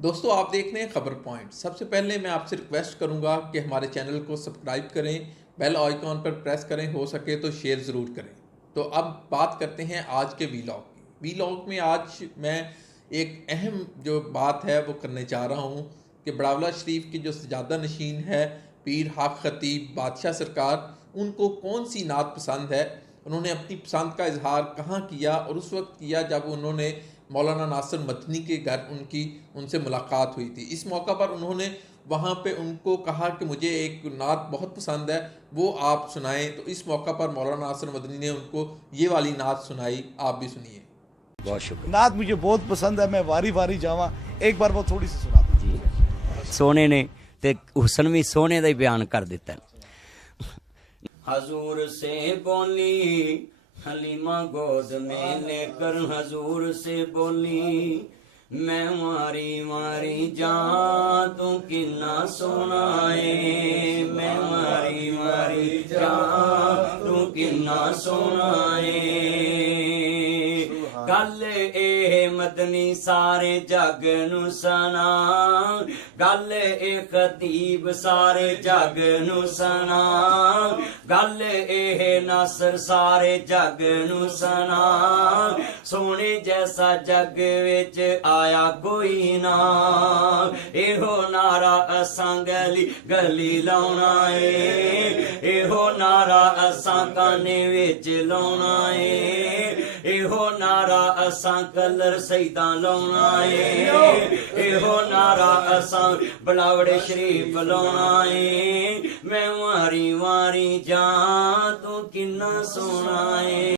दोस्तों आप देख रहे हैं खबर पॉइंट। सबसे पहले मैं आपसे रिक्वेस्ट करूंगा कि हमारे चैनल को सब्सक्राइब करें, बेल आइकॉन पर प्रेस करें, हो सके तो शेयर ज़रूर करें। तो अब बात करते हैं आज के वीलॉग की। वीलॉग में आज मैं एक अहम जो बात है वो करने जा रहा हूं कि बड़ावला शरीफ की जो सजादा नशीन है पीर हाक खतीब बादशाह सरकार, उनको कौन सी नात पसंद है, उन्होंने अपनी पसंद का इजहार कहाँ किया और उस वक्त किया जब उन्होंने मौलाना नासिर मदनी के घर उनसे मुलाकात हुई थी। इस मौका पर उन्होंने वहाँ पे उनको कहा कि मुझे एक नात बहुत पसंद है, वो आप सुनाएं। तो इस मौका पर मौलाना नासिर मदनी ने उनको ये वाली नात सुनाई, आप भी सुनिए। बहुत शुक्रिया। नात मुझे बहुत पसंद है, मैं वारी वारी जावा, एक बार वो थोड़ी सी सुना जी सोने ने ते हुसन भी सोने का ही बयान कर दिता है। हजूर से बोली हलीमा गोद में लेकर हजूर से बोली, मैं मारी मारी जा तू किन्ना सोनाए, मैं मारी मारी जा तू किन्ना सोनाए। गल ए मदनी सारे जग नू सना, गल ए खतीब सारे जग नू सना, गल ए नासर सारे जग नू सना। सोने जैसा जग विच आया कोई ना, एहो नारा असां गली गली लाउना ए, एहो नारा असां काने विच लाउना ए, एहो नारा असां कलर सईदा लाउना ए, एहो नारा असां बलावड़े शरीफ लाउना ए। मैं वारी वारी जा तू किन्ना सोना ए।